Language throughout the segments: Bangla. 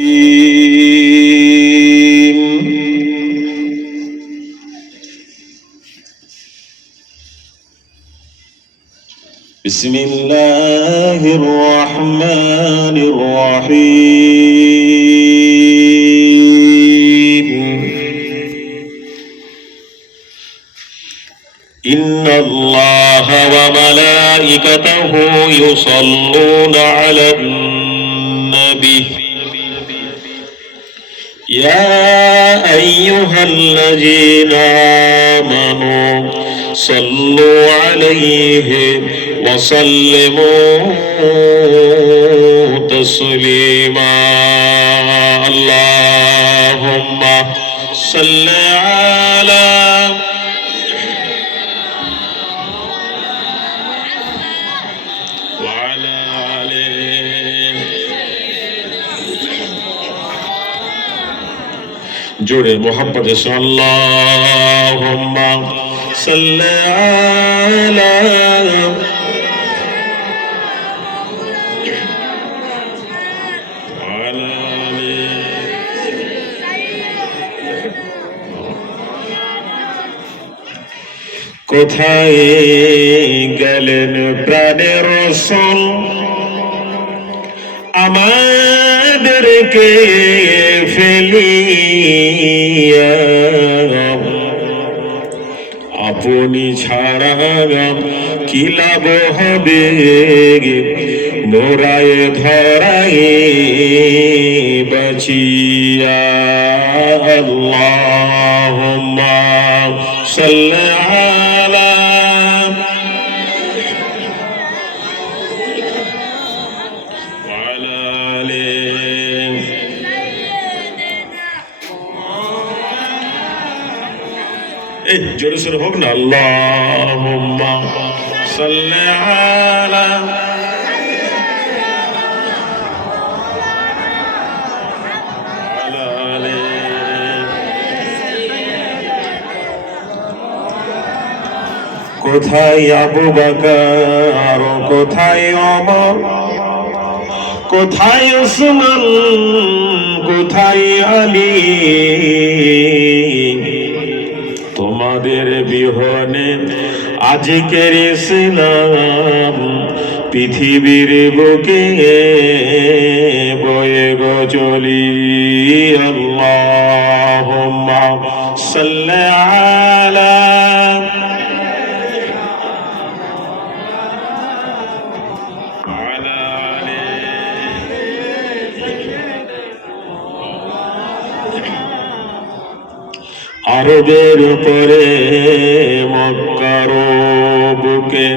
بسم الله الرحمن الرحيم إن الله وملائكته يصلون على النبي يا أيها الذين آمنوا صلوا عليه وسلموا تسليما اللهم صل على وعلى آله جوري محبت اللهم صل على কোথায় গেলেন প্রাণের রাসূল আমাদেরকে ফেলিয়া আপনি ছাড়া কি লাভ হবে মোরায় ধরায় বাঁচিয়া আল্লাহুম্মা সাল্লি আলা ওয়ালা আলিহি এই জোরে সোরে হোক না আল্লাহুম্মা সাল্লি আলা কোথায় আবু বকর কোথায় ওমর কোথায় উসমান কোথায় আলী তোমাদের বিহনে আজকের ইসলাম পৃথিবীর বুকে বয়ে গো চলি আল্লাহুম্মা সাল্লি আলা আরবের উপরে মক্কার বুকে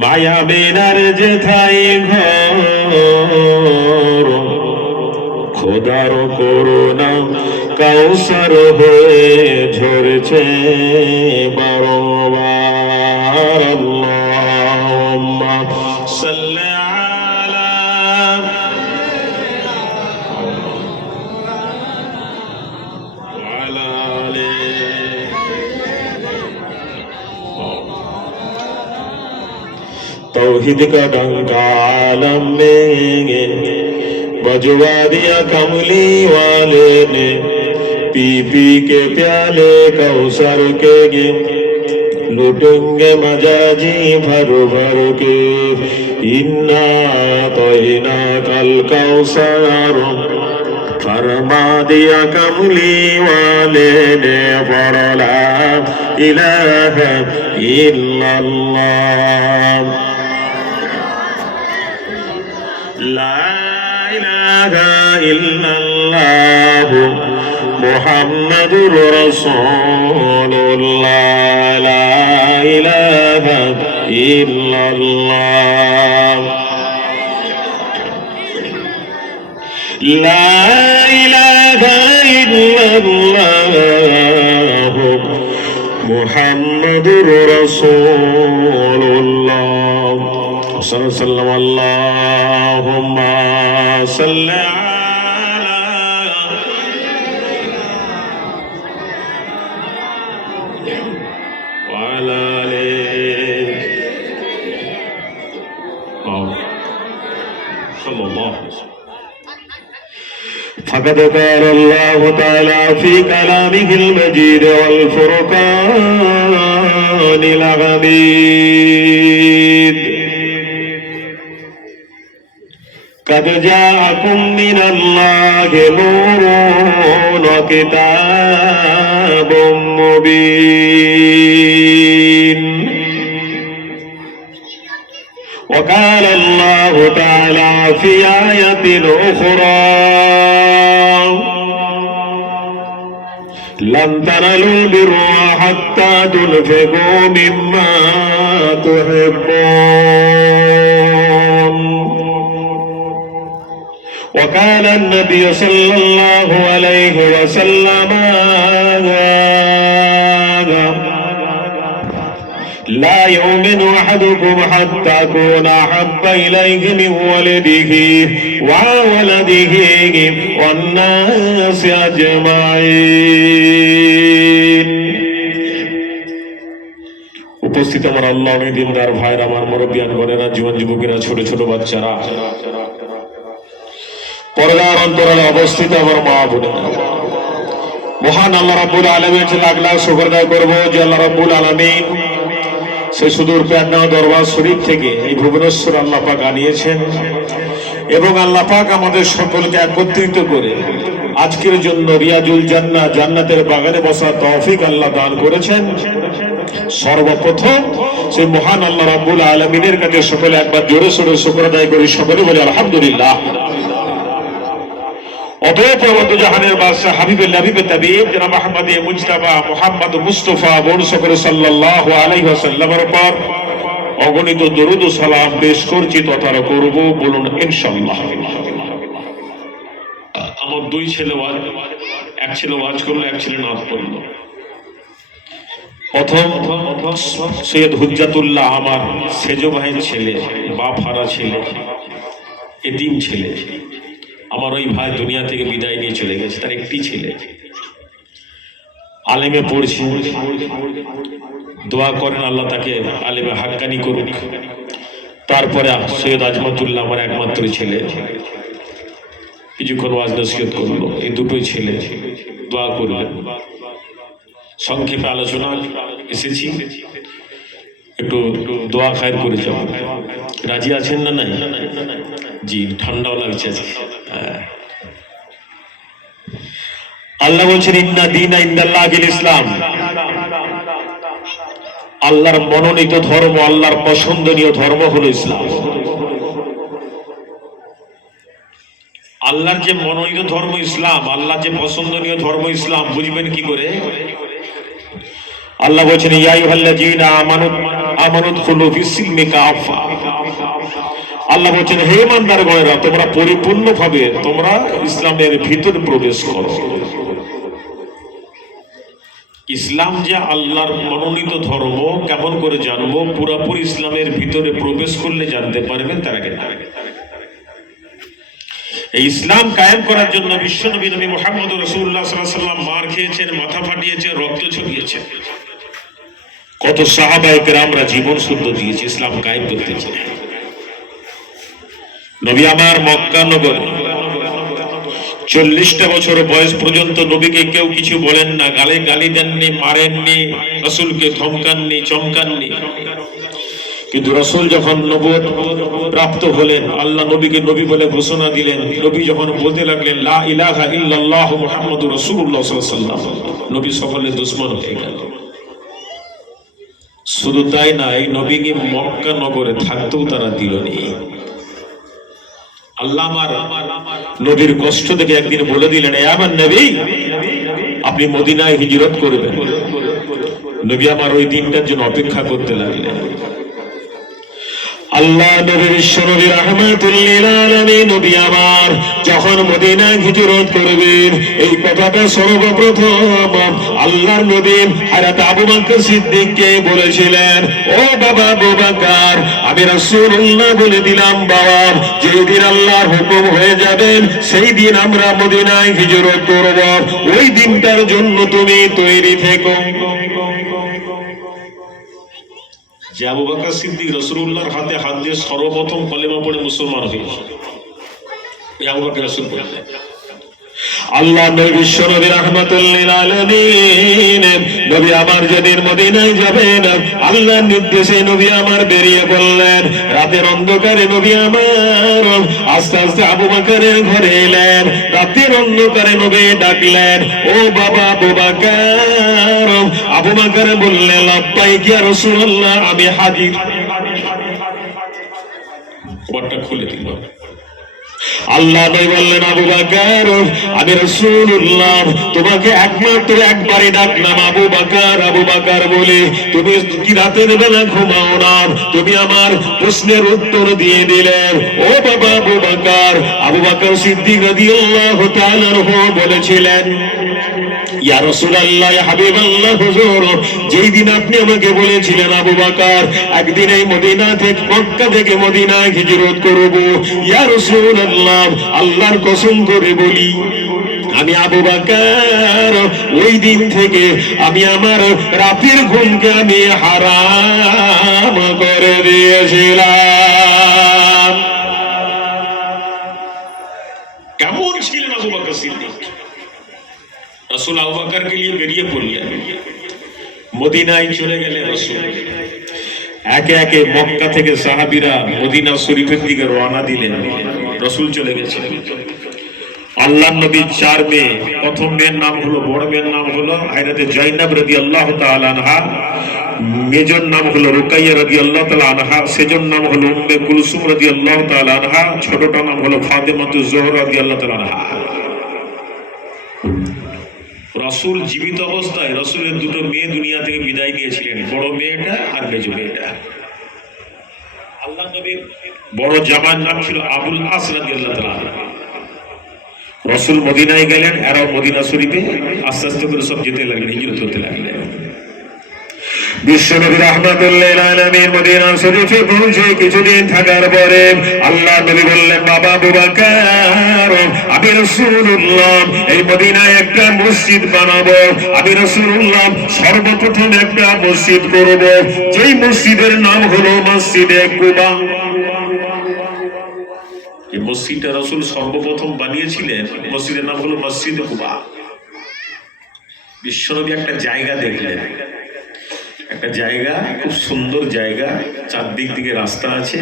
মায়া বিনার যেথায় ঘর খোদার করুণা কাউসার হয়ে ঝরেছে বারবার আল্লাহুম্মা সাল্লি আলা ওয়ালা तौहीद का डंका आलम में बजवा दिया कमली वाले ने पी पी के प्याले कौसर के गे लुटेंगे मजा जी भर भर के इन्ना तोइना कल कौसर फरमा दिया कमली वाले ने पढ़ला इलाहा इल्लल्लाह لا إله إلا الله محمد رسول الله لا إله إلا الله لا إله إلا الله محمد رسول الله صلى الله عليه وسلم اللهم صل على وعلى آله صلى الله عليه وسلم فقد قال الله تعالى في كلامه المجيد والفرقان الحميد قد جاءكم من الله نور وكتاب مبين وقال الله تعالى في آية أخرى لن تنالوا البر حتى تنفقوا مما تحبون وقال النبي صلى الله عليه وسلم لا يؤمن أحدكم حتى أكون أحب إليه من ولده وولده والناس أجمعين উপস্থিত আমার আল্লাহ দিনদার ভাইরা, আমার মুরব্বিয়ান বোনেরা, জীবন যুবকেরা, ছোট ছোট বাচ্চারা, পর্দার অন্তরালে অবস্থিত আমার মা বোনেরা, মহান আল্লাহ রাব্বুল আলামিনের কাছে লাখ লাখ শুকর আদায় করব যে আল্লাহ রাব্বুল আলামিন সেই সুদূর প্যাটনা দরবার শরীফ থেকে এই ভুবনেশ্বর আল্লাহ পাক আনিয়েছেন এবং আল্লাহ পাক আমাদের সকলকে একত্রিত করে আজকের জন্য রিয়াজুল জান্নাহ জান্নাতের বাগানে বসার তৌফিক আল্লাহ দান করেছেন। সর্বপ্রথম সেই মহান আল্লাহ রাব্বুল আলামিনের কাছে সকলে একবার জোরে সোরে শুকর আদায় করি, সকলে বলি আলহামদুলিল্লাহ। অতএব জাহানের বাদশাহ হাবিবুল হাবিবের তাবিব জনাব আহমদ মুজতাবা মুহাম্মদ মুস্তাফা বর্ষকর সাল্লাল্লাহু আলাইহি ওয়াসাল্লামের উপর অগণিত দরুদ ও সালাম পেশ করছি তথা করব, বলুন ইনশাআল্লাহ। আমার দুই ছেলে এক ছেলে ওয়াজ করলো, এক ছেলে নামাজ পড়লো। প্রথম সৈয়দ হুজ্জাতুল্লাহ আমার সেজো ভাইয়ের ছেলে, বাপ হারা ছেলে, এতিম ছেলে। আমার ওই ভাই দুনিয়া থেকে বিদায় নিয়ে চলে গেছে, তার একটি ছেলে আলেমে পড়ছে। দোয়া করেন আল্লাহ তাকে আলেমে হাক্কানি করুক। তারপরে সৈয়দ আজমতুল্লাহ আমার একমাত্র ছেলে, কিছুক্ষণ ওয়াজ নসিহত করলো। এই দুটোই ছেলে দোয়া করলেন। সংক্ষেপে আলোচনা এসেছি, একটু দোয়া খায়ের করে যাব। রাজি আছেন না? নাই? জি, ঠান্ডাও লাগছে। আল্লাহ বলছেন ইন্না দীনা ইনদাল্লাহিল ইসলাম, আল্লাহর মনোনীত ধর্ম, আল্লাহর পছন্দনীয় ধর্ম হলো ইসলাম। আল্লাহর যে মনোনীত ধর্ম ইসলাম, আল্লাহর যে পছন্দনীয় ধর্ম ইসলাম, বুঝবেন কি করে? আল্লাহ বলছেন ইয়া আইয়ুহাল্লাযীনা আমানু দুখুলু ফিস-সিলমি কাফা। আল্লাহ বলছেন হে ইমানদারগণেরা, তোমরা পরিপূর্ণভাবে তোমরা ইসলামের ভিতরে প্রবেশ করো। ইসলাম যে আল্লাহর মনোনীত ধর্ম কেমন করে জানবো? পুরোপুরি ইসলামের ভিতরে প্রবেশ করলে জানতে পারবেন। তার আগে এই ইসলাম কায়েম করার জন্য বিশ্বনবী নবী মুহাম্মদ রাসূলুল্লাহ সাল্লাল্লাহু আলাইহি ওয়াসাল্লাম মার খেয়েছেন, মাথা ফাটিয়েছে, রক্ত ঝরিয়েছেন। কত সাহাবায়ে কেরামরা জীবন শুদ্ধ দিয়েছে ইসলাম কায়েম করতে চেয়ে। নবী আমার মক্কা নগরে 40টা বছর বয়স পর্যন্ত নবীকে কেউ কিছু বলেন না, গালি দেননি, মারেননি, রাসূলকে ধমকাননি, চমকাননি। কিন্তু রাসূল যখন নবুয়ত প্রাপ্ত হলেন, আল্লাহ নবীকে নবী বলে ঘোষণা দিলেন। নবী যখন বলতে লাগলেন লা ইলাহা ইল্লাল্লাহু মুহাম্মাদুর রাসূলুল্লাহ সাল্লাল্লাহু আলাইহি ওয়াসাল্লাম, নবী সকলের দুশমন হয়ে গেল। শুধু তাই না, এই নবীকে মক্কা নগরে থাকতেও তারা দিলনি। আল্লাহ আমার নবীর কষ্ট দেখে একদিন বলে দিলেন এ আমার নবী, আপনি মদিনায় হিজরত করবেন। নবী আমার ওই দিনটার জন্য অপেক্ষা করতে লাগলেন। আল্লাহ নবী বিশ্ব নবী রাহমাতুল লিল আলামিন নবী আমার যখন মদিনায় হিজরত করবেন, এই কথাটা সর্বপ্রথম আল্লাহর নবী হযরত আবু বকর সিদ্দিককে বলেছিলেন, ও বাবা আবু বকর, আমি রাসূলুল্লাহ বলে দিলাম বাবা, যেই দিন আল্লাহর হুকুম হয়ে যাবেন সেই দিন আমরা মদিনায় হিজরত করব। ওই দিনটার জন্য তুমি তৈরি থেকো। যে আবু বকর সিদ্দিক রাসূলুল্লাহর হাতে হাত দিয়ে সর্বপ্রথম কলেমা পড়ে মুসলমান হয়েছে, এই আবু বকর রাসূল বললেন। আল্লাহ নবী বিশ্ব নবী রাহমাতুল লিল আলামিন নবী আমার যেদিন মদিনায় যাবেন আল্লাহর নির্দেশে নবী আমার বেরিয়ে পড়লেন। রাতের অন্ধকারে নবী আমার আস্তে আস্তে আবু বকরের ঘরে এলেন। রাতের অন্ধকারে নবী ডাকলেন, ও বাবা আবু বকর। আবু বকর বললেন, লাব্বাইক ইয়া রাসূলুল্লাহ, আমি হাজির। ওটা খুলে দিল। আল্লাহ নবী বললেন, আবু বকর আমি রাসূলুল্লাহ তোমাকে একমাত্র একবারই ডাকলাম আবু বকর আবু বকর বলে। তুমি কি রাতের বেলা ঘুমাও না? তুমি আমার প্রশ্নের উত্তর দিয়ে দিলে। ও বাবা আবু বকর। আবু বকর সিদ্দিক রাদিয়াল্লাহু তাআলা বলেছিলেন, ইয়া রাসূলুল্লাহ ইয়া হাবিবাল্লাহ হুজুর, যেই দিন আপনি আমাকে বলেছিলেন আবু বকর একদিন এই মদিনা থেকে মক্কা থেকে মদিনায় হিজরত করব, ইয়া রাসূলুল্লাহ আল্লাহর কসম করে বলি আমি আবু বকর ওই দিন থেকে আমি আমার রাতের ঘুমকে আমি হারাম করে দিয়েছিলাম। কেমন ছিলেন আবু বকর সিদ্দিক? রাসূল আবু বকরকে নিয়ে বেরিয়ে পড়লেন, মদিনায় চলে গেলেন। রাসূল একে একে মক্কা থেকে সাহাবীরা মদিনা শরীফের দিকে রওনা দিলেন। রাসূল চলে গেছেন। আল্লাহর নবীর 4 মেয়ে, প্রথম মেয়ের নাম হলো, বড় মেয়ের নাম হলো হযরত যায়েনব রাদিয়াল্লাহু তাআলা আনহা, মেজর নাম হলো রুকাইয়া রাদিয়াল্লাহু তাআলা আনহা, সেজর নাম হলো উম্মে কুলসুম রাদিয়াল্লাহু তাআলা আনহা, ছোটটার নাম হলো ফাতেমাতুজ জোহরা রাদিয়াল্লাহু তাআলা আনহা। রাসূল জীবিত অবস্থায় রাসূলের দুটো মেয়ে দুনিয়া থেকে বিদায় নিয়েছিলেন, বড় মেয়েটা আর মেজ মেয়েটা। আল্লাহর নবীর বড় জামার নাম ছিল আবুল আস রাদিয়াল্লাহু তাআলা। রাসূল মদিনায় গেলেন, এরাও মদিনা শরীফে আস্তে আস্তে করে সব যেতে লাগলেন, হিজরত করতে লাগলেন। বিশ্বনবী রাহমাতুল লিল আলামিন মদিনা শরীফে পৌঁছে কিছুদিন থাকার পরে আল্লাহ নবী বললেন, বাবা আবু বকর আমি রাসূলুল্লাহ এই মদিনায় একটা মসজিদ বানাবো। আমি রাসূলুল্লাহ সর্বপ্রথম একটা মসজিদ করব, যেই মসজিদের নাম হলো মসজিদে কুবা। এই মসজিদটা রাসূল সর্বপ্রথম বানিয়েছিলেন, মসজিদের নাম হলো মসজিদে কুবা। বিশ্বনবী একটা জায়গা দেখলেন, একটা জায়গা, খুব সুন্দর জায়গা, চারদিক দিকে রাস্তা আছে।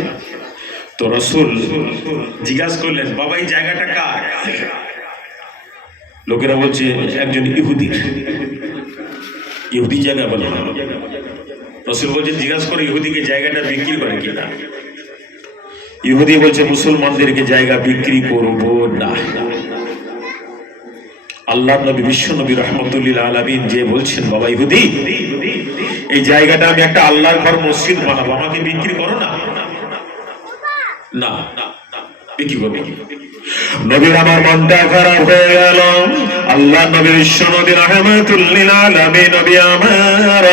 তো রাসূল জিজ্ঞাসা করলেন, বাবা এই জায়গাটা কার? লোকেরা বলছে একজন ইহুদি। ইহুদি জায়গা বলে না। রাসূল বলছে জিজ্ঞাসা করে ইহুদিকে জায়গাটা বিক্রি করে কিনা। ইহুদি বলছে মুসলমানদেরকে জায়গা বিক্রি করব না। আল্লাহ নবী বিশ্ব নবী রাহমাতুল লিল আলামিন যে বলছেন, বাবা ইহুদি এই জায়গাটা আমি একটা আল্লাহর ঘর মসজিদ বানাবো, আমাকে বিক্রি করো না। না বিক্রি করবে। নবীর আমার মনটা খারাপ হয়ে গেল। আল্লাহ নবী বিশ্ব নবী রাহমাতুল লিল আলামিন নবী আমার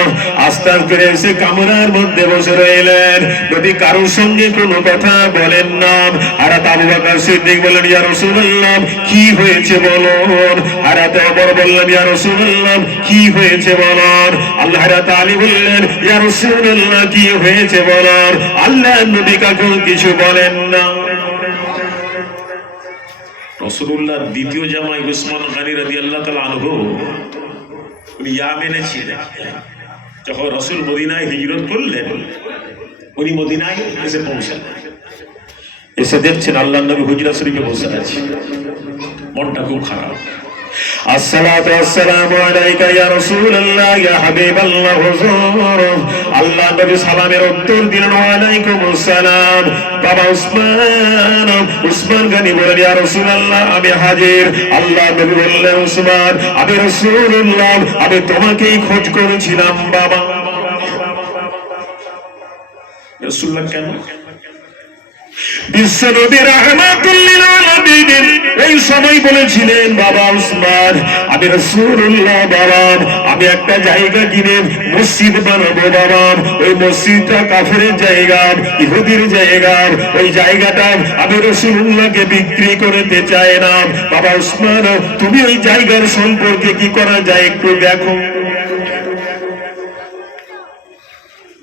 আস্তে আস্তে এসে কামরার মধ্যে বসে রইলেন। নবী কারোর সঙ্গে কোনো কথা বলেন না। হযরত আবু বকর সিদ্দিক বললেন, ইয়া রাসূলুল্লাহ কি হয়েছে বলুন। হযরত ওমর বললেন, ইয়া রাসূলুল্লাহ কি হয়েছে বলুন। হযরত আলী বললেন, ইয়া রাসূলুল্লাহ কি হয়েছে বলুন। আল্লাহর নবী কাউকে কিছু বলেন না। রাসূলুল্লাহর দ্বিতীয় জামাই উসমান গনি রাদিয়াল্লাহু তাআলা আনহু উনি ইয়ামেনে ছিলেন। যখন রাসূল মদিনায় হিজরত করলেন, উনি মদিনায় এসে পৌঁছালেন। এসে দেখছেন আল্লাহর নবী হুজরা শরীফে বসে আছে। মনটা খুব খারাপ। আসসালাতু ওয়াসসালামু আলাইকা ইয়া রাসূলুল্লাহ ইয়া হাবিবাল্লাহ হুজুর। আল্লাহ নবী সালামের উত্তর দিলেন, ওয়া আলাইকুমুস সালাম। বাবা উসমান গনি বললেন, ইয়া রাসূলুল্লাহ আমি হাজির। আল্লাহ নবী বললেন, উসমান আমি রাসূলুল্লাহ আমি তোমাকেই খোঁজ করেছিলাম। বাবা রাসূলুল্লাহ কেন? বিশ্বনবী রাহমাতুল লিল আলামিন এই সময় বলেছিলেন, বাবা উসমান আমি রাসূলুল্লাহ বাবা আমি একটা জায়গা কিনে মসজিদ বানাবো। বাবা ওই মসজিদটা কাফেরের জায়গা, ইহুদির জায়গা, ওই জায়গাটা আমি রাসূলুল্লাহকে বিক্রি করতে চাই না। বাবা উসমান তুমি ওই জায়গার সম্পর্কে কি করা যায় একটু দেখো।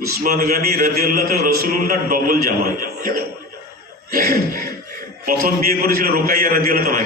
উসমান গনি রাদিয়াল্লাহু তাআলা রাসূলুল্লাহ ডবল জামাই। প্রথম বিয়ে করেছিল রুকাইয়া রাদিয়াল্লাহু তাআলা।